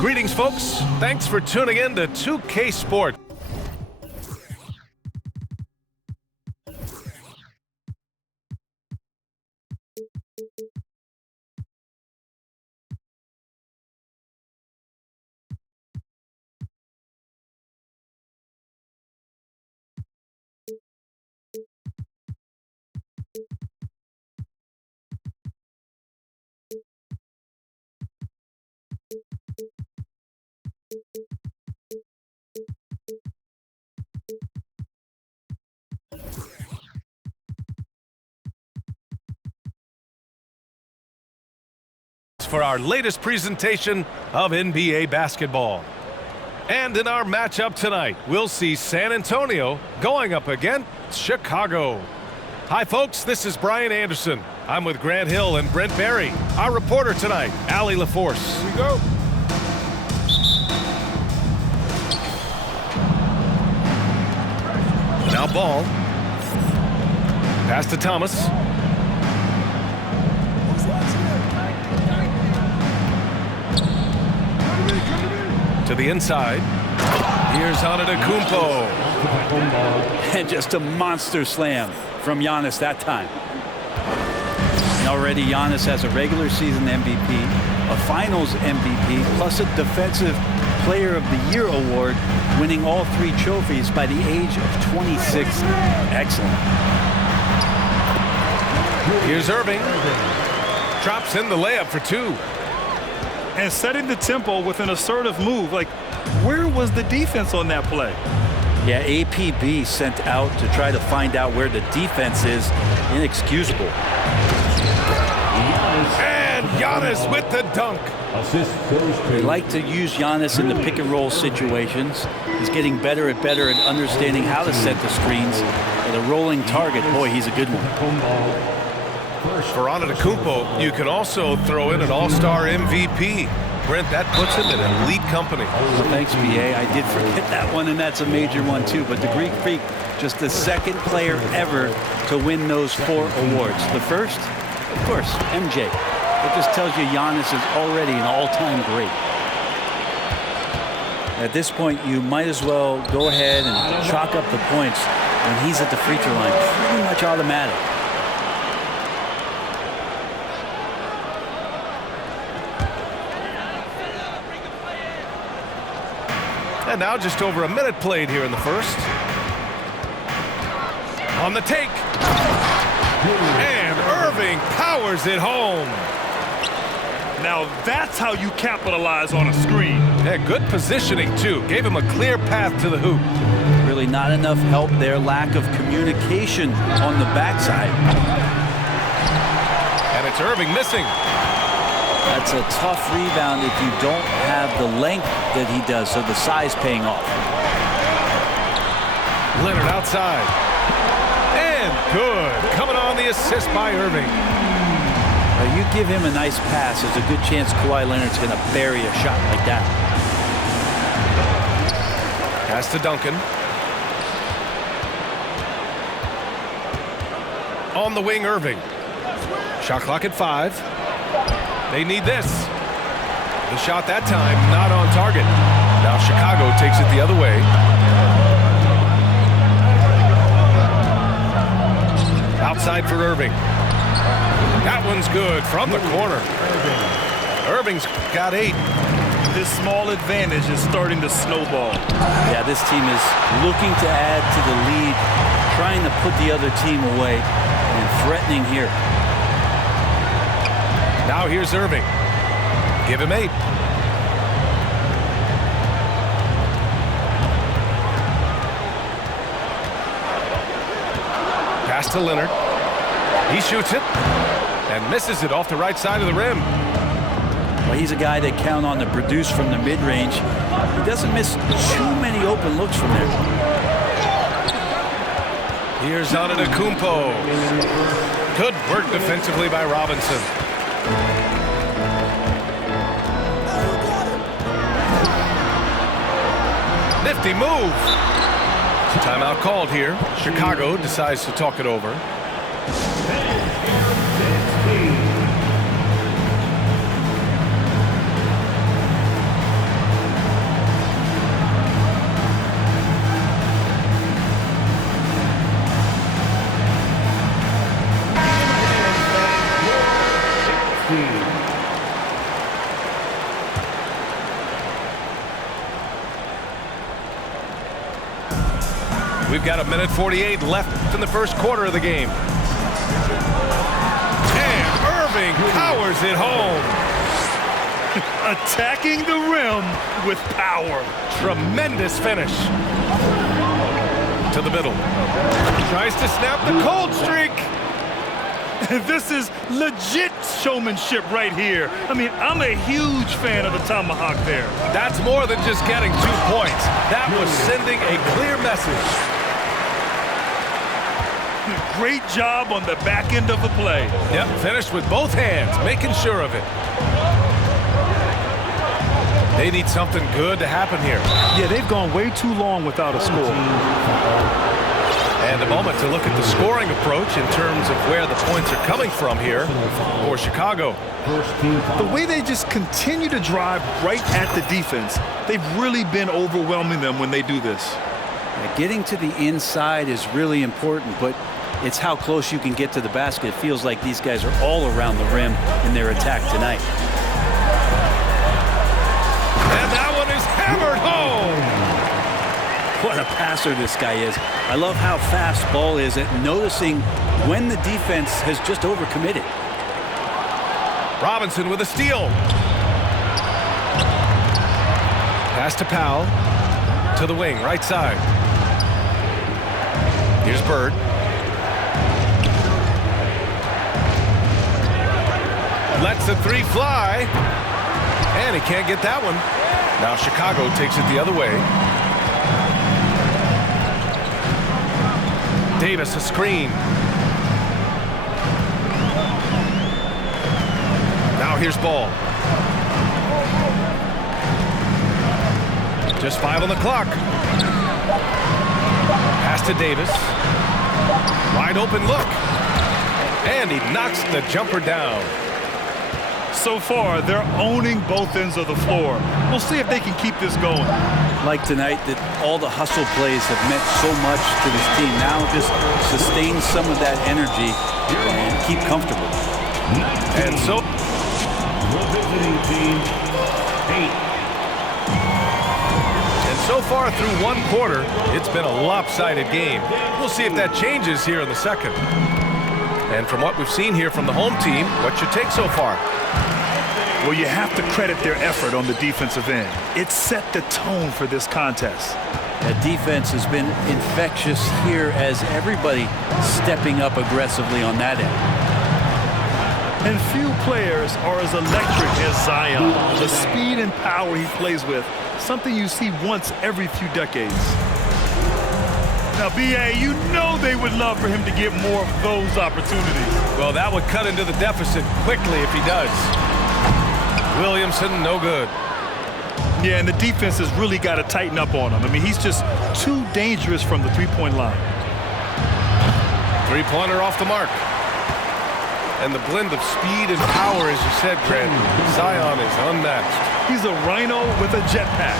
Greetings, folks. Thanks for tuning in to 2K Sport. For our latest presentation of NBA basketball. And in our matchup tonight, we'll see San Antonio going up against Chicago. Hi, folks. This is Brian Anderson. I'm with Grant Hill and Brent Barry. Our reporter tonight, Allie LaForce. Here we go. Now ball. Pass to Thomas. To the inside. Here's Antetokounmpo. And just a monster slam from Giannis that time. And already Giannis has a regular season MVP, a finals MVP, plus a defensive player of the year award, winning all 3 trophies by the age of 26. Excellent. Here's Irving. Drops in the layup for 2. And setting the tempo with an assertive move. Like, where was the defense on that play? Yeah, APB sent out to try to find out where the defense is. Inexcusable. And Giannis with the dunk. They like to use Giannis in the pick and roll situations. He's getting better at understanding how to set the screens. With a rolling target, boy, he's a good one. For Antetokounmpo, you can also throw in an all-star MVP. Brent, that puts him in elite company. Well, thanks, BA. I did forget that one, and that's a major one, too. But the Greek Freak, just the second player ever to win those 4 awards. The first, of course, MJ. It just tells you Giannis is already an all-time great. At this point, you might as well go ahead and chalk up the points when he's at the free throw line. Pretty much automatic. And now just over a minute played here in the first. On the take. And Irving powers it home. Now that's how you capitalize on a screen. Yeah, good positioning, too. Gave him a clear path to the hoop. Really not enough help there. Lack of communication on the backside. And it's Irving missing. That's a tough rebound if you don't have the length that he does, so the size paying off. Leonard outside. And good. Coming on the assist by Irving. Now you give him a nice pass, there's a good chance Kawhi Leonard's going to bury a shot like that. Pass to Duncan. On the wing, Irving. Shot clock at 5. They need this. The shot that time, not on target. Now Chicago takes it the other way. Outside for Irving. That one's good from the corner. Irving's got 8. This small advantage is starting to snowball. Yeah, this team is looking to add to the lead, trying to put the other team away, and threatening here. Now here's Irving. Give him 8. Pass to Leonard. He shoots it and misses it off the right side of the rim. Well, he's a guy that count on to produce from the mid-range. He doesn't miss too many open looks from there. Here's Antetokounmpo. Good work defensively by Robinson. Nifty move. Timeout called here. Chicago decides to talk it over. We've got 1:48 left in the first quarter of the game. And Irving powers it home. Attacking the rim with power. Tremendous finish. To the middle. Tries to snap the cold streak. This is legit showmanship right here. I mean, I'm a huge fan of the tomahawk there. That's more than just getting 2 points. That was sending a clear message. Great job on the back end of the play. Yep, finished with both hands, making sure of it. They need something good to happen here. Yeah, they've gone way too long without a score. And a moment to look at the scoring approach in terms of where the points are coming from here for Chicago. The way they just continue to drive right at the defense, they've really been overwhelming them when they do this. Yeah, getting to the inside is really important, but it's how close you can get to the basket. It feels like these guys are all around the rim in their attack tonight. And that one is hammered home. What a passer this guy is. I love how fast Ball is at noticing when the defense has just overcommitted. Robinson with a steal. Pass to Powell. To the wing, right side. Here's Bird. Lets the three fly. And he can't get that one. Now Chicago takes it the other way. Davis a screen. Now here's Ball. Just 5 on the clock. Pass to Davis. Wide open look. And he knocks the jumper down. So far, they're owning both ends of the floor. We'll see if they can keep this going. Like tonight, that all the hustle plays have meant so much to this team. Now just sustain some of that energy and keep comfortable. And so the visiting team, 8. And so far through 1 quarter, it's been a lopsided game. We'll see if that changes here in the second. And from what we've seen here from the home team, what's your take so far? Well, you have to credit their effort on the defensive end. It set the tone for this contest. The defense has been infectious here as everybody stepping up aggressively on that end. And few players are as electric as Zion. The speed and power he plays with, something you see once every few decades. Now, B.A., you know they would love for him to get more of those opportunities. Well, that would cut into the deficit quickly if he does. Williamson, no good. Yeah, and the defense has really got to tighten up on him. I mean, he's just too dangerous from the three-point line. Three-pointer off the mark. And the blend of speed and power, as you said, Grant, Zion is unmatched. He's a rhino with a jetpack.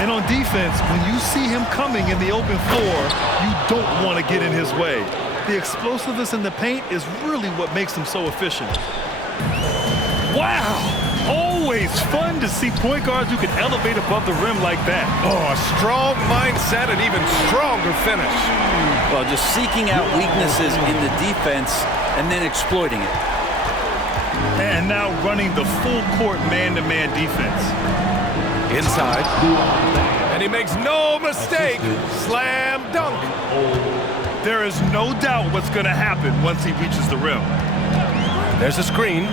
And on defense, when you see him coming in the open floor, you don't want to get in his way. The explosiveness in the paint is really what makes him so efficient. Wow! Always fun to see point guards who can elevate above the rim like that. Oh, a strong mindset and even stronger finish. Well, just seeking out weaknesses in the defense and then exploiting it. And now running the full court man-to-man defense. Inside. And he makes no mistake. Slam dunk. There is no doubt what's going to happen once he reaches the rim. There's a screen.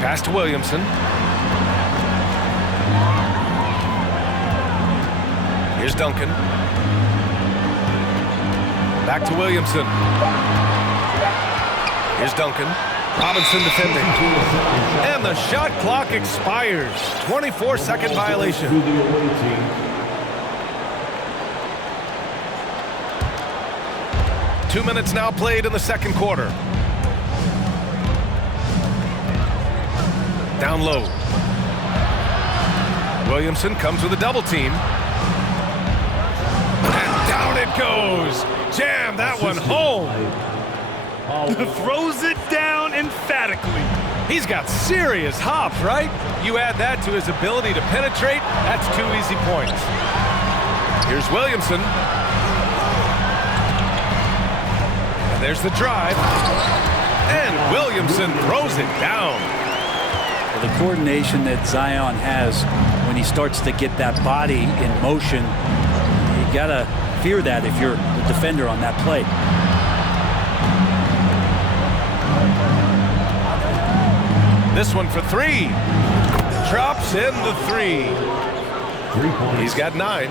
Pass to Williamson. Here's Duncan. Back to Williamson. Here's Duncan. Robinson defending. And the shot clock expires. 24-second violation. 2 minutes now played in the second quarter. Down low. Williamson comes with a double team. And down it goes. Jam that one home. Throws it down emphatically. He's got serious hops, right? You add that to his ability to penetrate, that's 2 easy points. Here's Williamson. And there's the drive. And Williamson throws it down. Well, the coordination that Zion has when he starts to get that body in motion, you gotta fear that if you're the defender on that play. This one for 3. Drops in the 3. 3 points. He's got 9.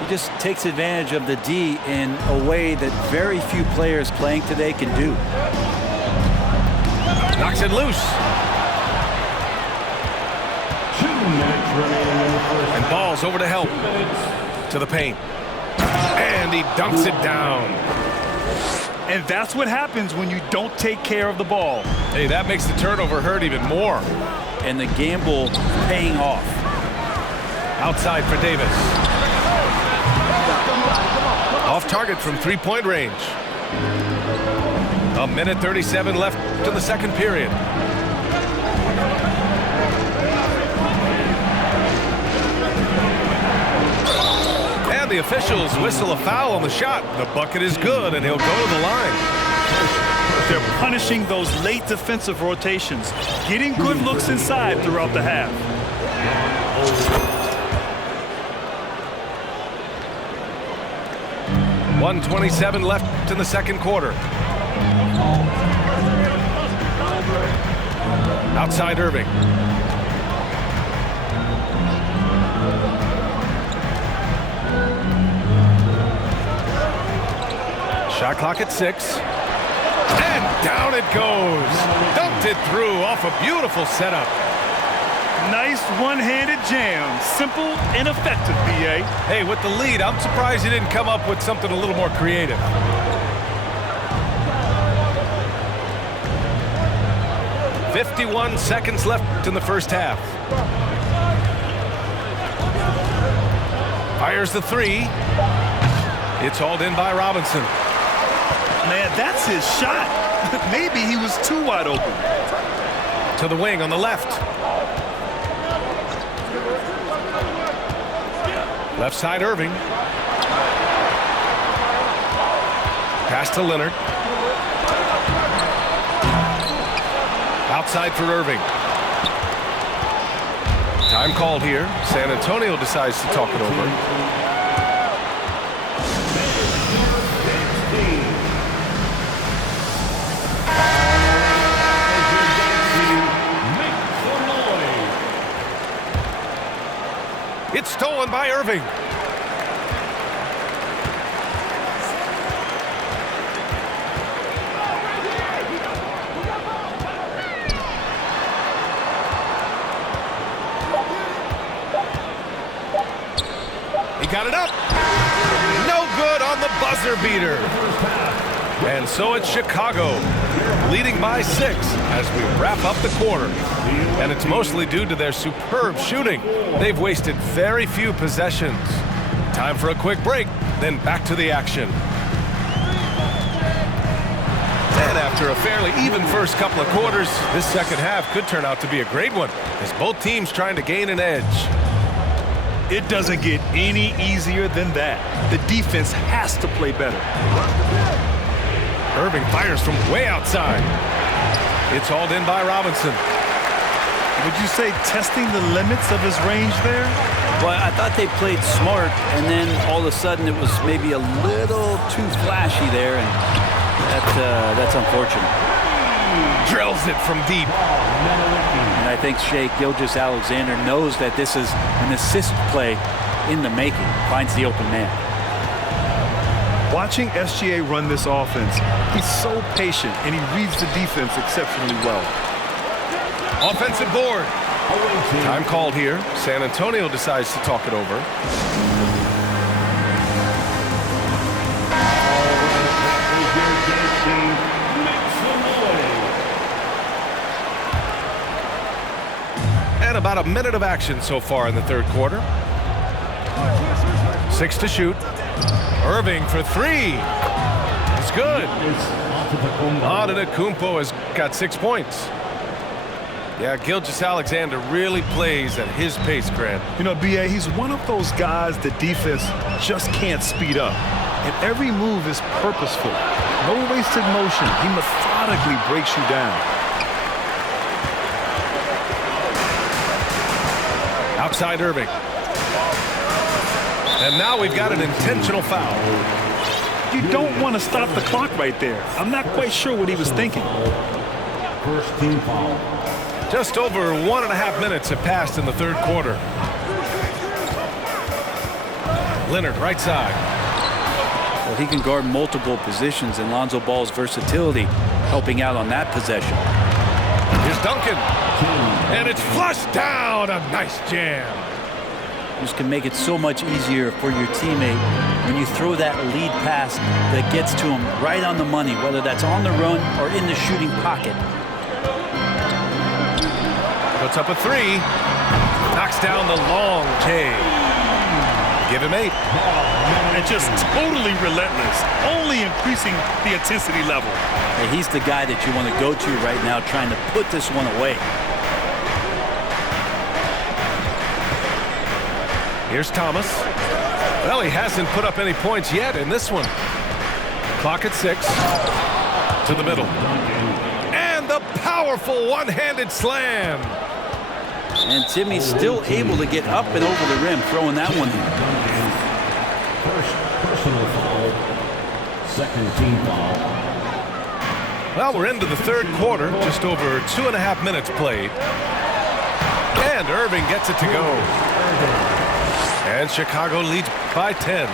He just takes advantage of the D in a way that very few players playing today can do. Knocks it loose. 2 minutes remaining in the first. And ball's over to help. To the paint. And he dunks it down. And that's what happens when you don't take care of the ball. Hey, that makes the turnover hurt even more. And the gamble paying off. Outside for Davis. Off target from 3-point range. 1:37 left to the second period. And the officials whistle a foul on the shot. The bucket is good, and he'll go to the line. They're punishing those late defensive rotations, getting good looks inside throughout the half. 1:27 left in the second quarter. Outside Irving. Shot clock at 6. And down it goes. Dumped it through off a beautiful setup. Nice one-handed jam. Simple and effective, B.A. Hey, with the lead, I'm surprised he didn't come up with something a little more creative. "51 seconds left in the first half. Fires the 3. It's hauled in by Robinson. Man, that's his shot. Maybe he was too wide open. To the wing on the left. Left side Irving. Pass to Leonard. Outside for Irving. Time called here. San Antonio decides to talk it over. It's stolen by Irving. He got it up. No good on the buzzer beater. And so it's Chicago, leading by 6 as we wrap up the quarter. And it's mostly due to their superb shooting. They've wasted very few possessions. Time for a quick break, then back to the action. And after a fairly even first couple of quarters, this second half could turn out to be a great one, as both teams trying to gain an edge. It doesn't get any easier than that. The defense has to play better. Irving fires from way outside. It's hauled in by Robinson. Would you say testing the limits of his range there? Well, I thought they played smart, and then all of a sudden it was maybe a little too flashy there, and that's unfortunate. Drills it from deep. And I think Shai Gilgeous-Alexander knows that this is an assist play in the making. Finds the open man. Watching SGA run this offense, he's so patient, and he reads the defense exceptionally well. Offensive board. Time called here. San Antonio decides to talk it over. And about a minute of action so far in the third quarter. 6 to shoot. Irving for 3. It's good. Antetokounmpo. Antetokounmpo has got 6 points. Yeah, Gilgeous-Alexander really plays at his pace, Grant. You know, B.A., he's one of those guys the defense just can't speed up. And every move is purposeful. No wasted motion. He methodically breaks you down. Outside Irving. And now we've got an intentional foul. You don't want to stop the clock right there. I'm not quite sure what he was thinking. First team foul. Just over 1.5 minutes have passed in the third quarter. Leonard, right side. Well, he can guard multiple positions, and Lonzo Ball's versatility helping out on that possession. Here's Duncan. And it's flushed down. A nice jam. This can make it so much easier for your teammate when you throw that lead pass that gets to him right on the money, whether that's on the run or in the shooting pocket. Puts up a 3. Knocks down the long J. Give him 8. And just totally relentless, only increasing the intensity level. And he's the guy that you want to go to right now, trying to put this one away. Here's Thomas. Well, he hasn't put up any points yet in this one. Clock at 6. To the middle. And the powerful one-handed slam. And Timmy's still able to get up and over the rim, throwing that one in. First personal foul. Second team foul. Well, we're into the third quarter, just over 2.5 minutes played. And Irving gets it to go. And Chicago leads by 10.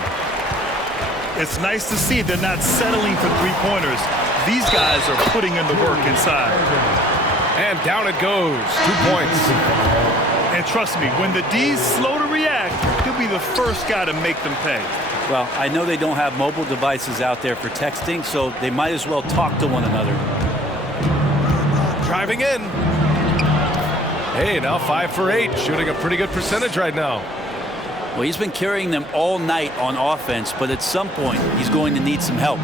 It's nice to see they're not settling for three-pointers. These guys are putting in the work inside. And down it goes. 2 points. And trust me, when the D's slow to react, he'll be the first guy to make them pay. Well, I know they don't have mobile devices out there for texting, so they might as well talk to one another. Driving in. Hey, now 5 for 8. Shooting a pretty good percentage right now. Well, he's been carrying them all night on offense, but at some point, he's going to need some help.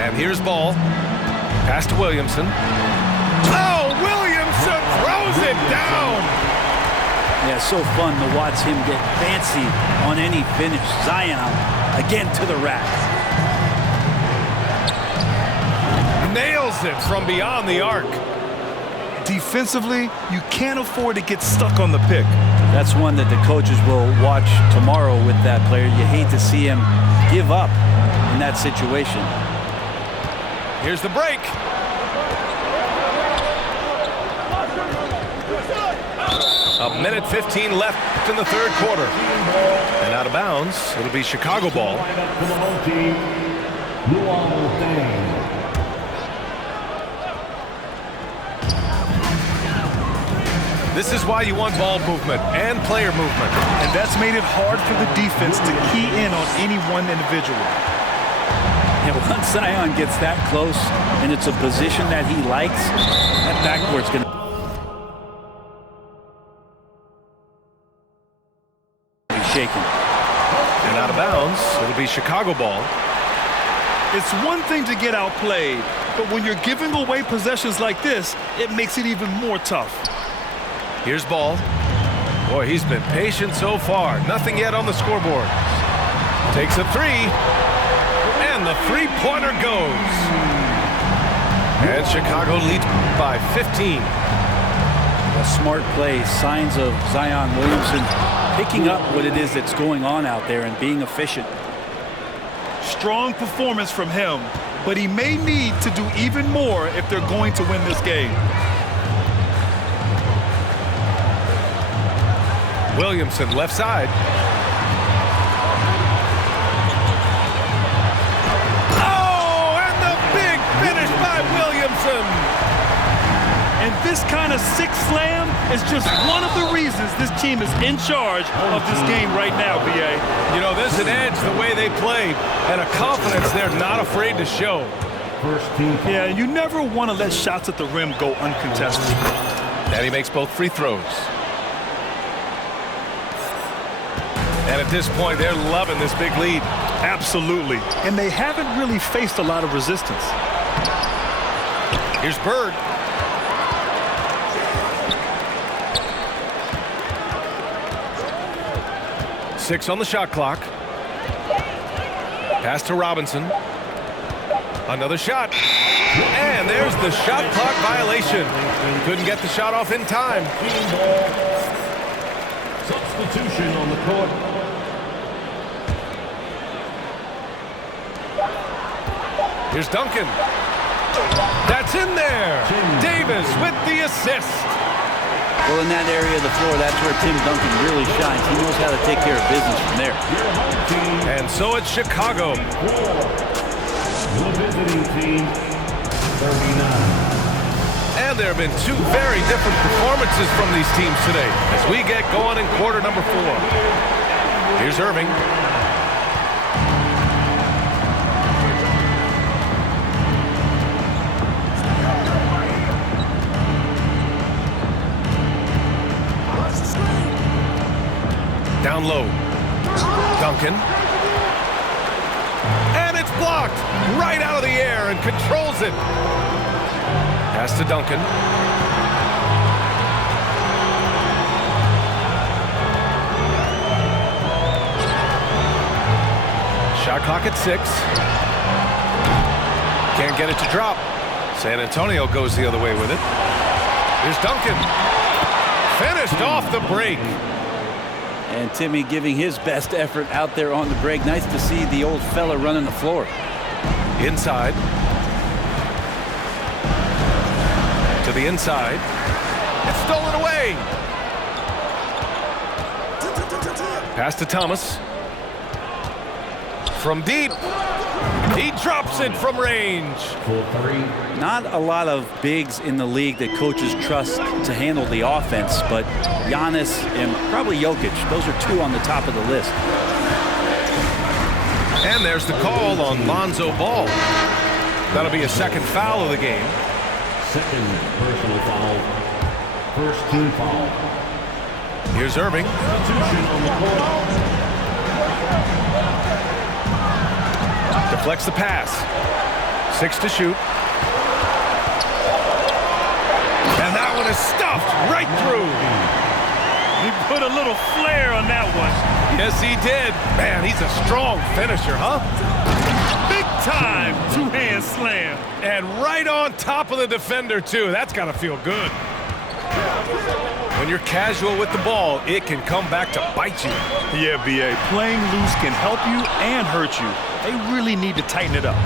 And here's Ball. Pass to Williamson. Oh, Williamson throws it down. Yeah, so fun to watch him get fancy on any finish. Zion again to the rack. Nails it from beyond the arc. Defensively, you can't afford to get stuck on the pick. That's one that the coaches will watch tomorrow with that player. You hate to see him give up in that situation. Here's the break. A minute 15 left in the third quarter. And out of bounds, it'll be Chicago ball. For the home team, Luol Deng. This is why you want ball movement and player movement. And that's made it hard for the defense to key in on any one individual. Yeah, once Zion gets that close and it's a position that he likes, that backboard's going to be shaken. And out of bounds, it'll be Chicago ball. It's one thing to get outplayed, but when you're giving away possessions like this, it makes it even more tough. Here's Ball. Boy, he's been patient so far. Nothing yet on the scoreboard. Takes a 3. And the three-pointer goes. And Chicago leads by 15. A smart play, signs of Zion Williamson picking up what it is that's going on out there and being efficient. Strong performance from him, but he may need to do even more if they're going to win this game. Williamson left side. Oh, and the big finish by Williamson. And this kind of six slam is just one of the reasons this team is in charge of this game right now, B.A. You know, there's an edge the way they played and a confidence they're not afraid to show. First team. Yeah, you never want to let shots at the rim go uncontested. And he makes both free throws. And at this point, they're loving this big lead. Absolutely. And they haven't really faced a lot of resistance. Here's Bird. Six on the shot clock. Pass to Robinson. Another shot. And there's the shot clock violation. Couldn't get the shot off in time. Team ball. Substitution on the court. Here's Duncan. That's in there. Davis with the assist. Well, in that area of the floor, that's where Tim Duncan really shines. He knows how to take care of business from there. And so it's Chicago. The visiting team, 39. And there have been two very different performances from these teams today as we get going in quarter number 4. Here's Irving. Down low. Duncan. And it's blocked right out of the air and controls it. Pass to Duncan. Shot clock at 6. Can't get it to drop. San Antonio goes the other way with it. Here's Duncan. Finished off the break. And Timmy giving his best effort out there on the break. Nice to see the old fella running the floor. Inside. To the inside. It's stolen away. Pass to Thomas. From deep. He drops it from range. For 3. Not a lot of bigs in the league that coaches trust to handle the offense, but Giannis and probably Jokic, those are two on the top of the list. And there's the call on Lonzo Ball. That'll be a second foul of the game. Second personal foul. First team foul. Here's Irving. Substitution on the court. Deflects the pass. 6 to shoot. And that one is stuffed right through. He put a little flair on that one. Yes, he did. Man, he's a strong finisher, huh? Big time two-hand slam. And right on top of the defender, too. That's got to feel good. When you're casual with the ball, it can come back to bite you. Yeah, B.A. Playing loose can help you and hurt you. They really need to tighten it up.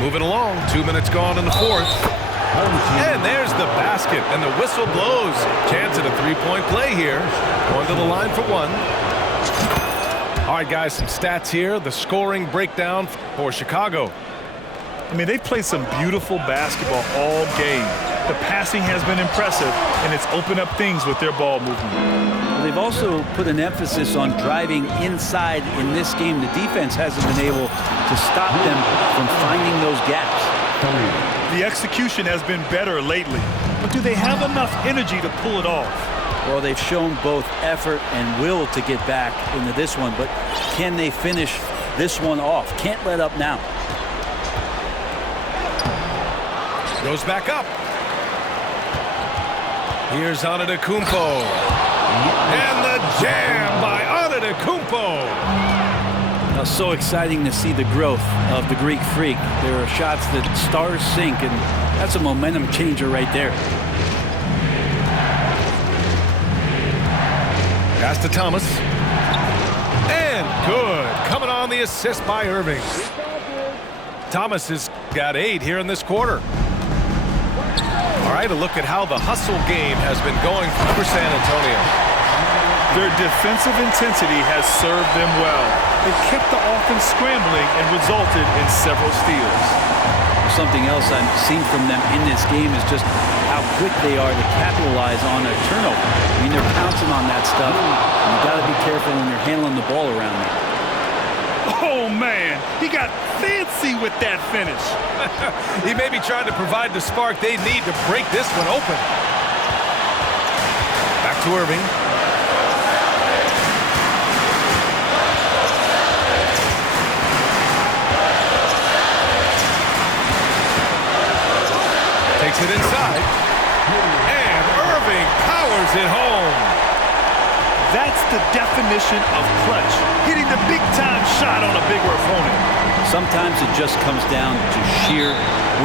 Moving along, 2 minutes gone in the 4th. And there's the basket, and the whistle blows. Chance at a three-point play here. Going to the line for 1. All right, guys, some stats here. The scoring breakdown for Chicago. I mean, they played some beautiful basketball all game. The passing has been impressive, and it's opened up things with their ball movement. They've also put an emphasis on driving inside in this game. The defense hasn't been able to stop them from finding those gaps. The execution has been better lately, but do they have enough energy to pull it off? Well, they've shown both effort and will to get back into this one, but can they finish this one off? Can't let up now. Goes back up. Here's Antetokounmpo. And the jam by Antetokounmpo. Now, so exciting to see the growth of the Greek Freak. There are shots that stars sink, and that's a momentum changer right there. Pass to Thomas. And good. Coming on the assist by Irving. Thomas has got 8 here in this quarter. All right, a look at how the hustle game has been going for San Antonio. Their defensive intensity has served them well. They kept the offense scrambling and resulted in several steals. Something else I've seen from them in this game is just how quick they are to capitalize on a turnover. I mean, they're pouncing on that stuff. You've got to be careful when you're handling the ball around them. Oh, man, he got fancy with that finish. He may be trying to provide the spark they need to break this one open. to Irving. Takes it inside. And Irving powers it home. That's the definition of clutch. Hitting the big-time shot on a bigger opponent. Sometimes it just comes down to sheer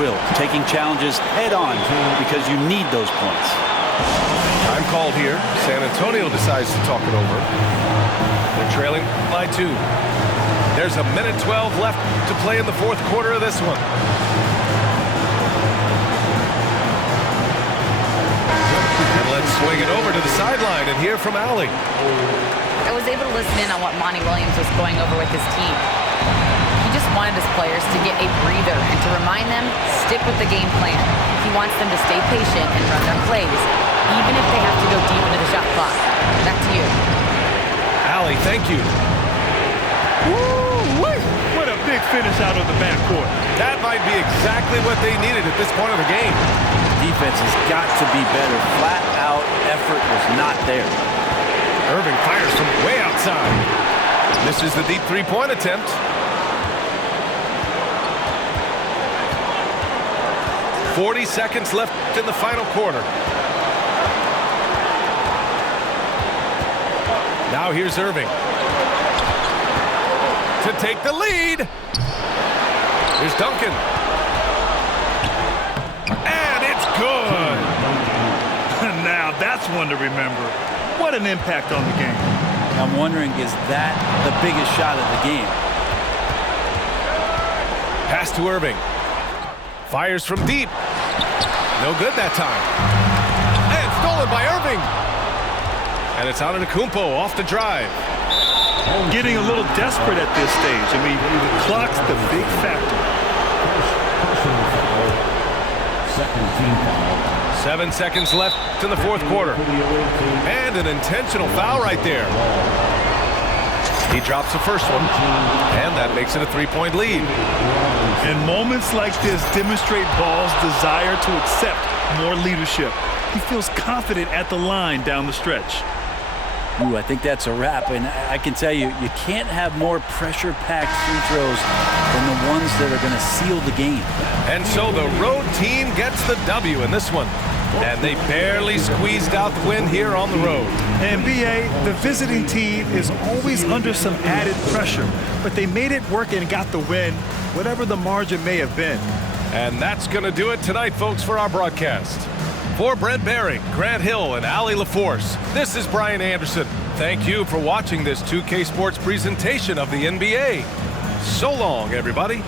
will. Taking challenges head-on because you need those points. Time called here. San Antonio decides to talk it over. They're trailing by 2. There's a minute 12 left to play in the fourth quarter of this one. And let's swing it over to the sideline and hear from Allie. I was able to listen in on what Monty Williams was going over with his team. He just wanted his players to get a breather and to remind them, stick with the game plan. He wants them to stay patient and run their plays, even if they have to go deep into the shot clock. Back to you. Allie, thank you. Woo-wee! What a big finish out of the backcourt. That might be exactly what they needed at this point of the game. Defense has got to be better. Flat-out effort was not there. Irving fires from way outside. Misses the deep three-point attempt. "40 seconds left in the final quarter. Now here's Irving to take the lead. Here's Duncan. And it's good. Now that's one to remember. What an impact on the game. I'm wondering, is that the biggest shot of the game? Pass to Irving. Fires from deep. No good that time. And stolen by Irving. And it's Antetokounmpo off the drive. Getting a little desperate at this stage. I mean, the clock's the big factor. Second team foul. 7 seconds left in the fourth quarter. And an intentional foul right there. He drops the first one. And that makes it a three-point lead. And moments like this demonstrate Ball's desire to accept more leadership. He feels confident at the line down the stretch. Ooh, I think that's a wrap. And I can tell you, you can't have more pressure-packed free throws than the ones that are going to seal the game. And so the road team gets the W in this one. And they barely squeezed out the win here on the road. And BA, the visiting team is always under some added pressure, but they made it work and got the win, whatever the margin may have been. And that's going to do it tonight, folks, for our broadcast. For Brent Barry, Grant Hill, and Allie LaForce, this is Brian Anderson. Thank you for watching this 2K Sports presentation of the NBA. So long, everybody.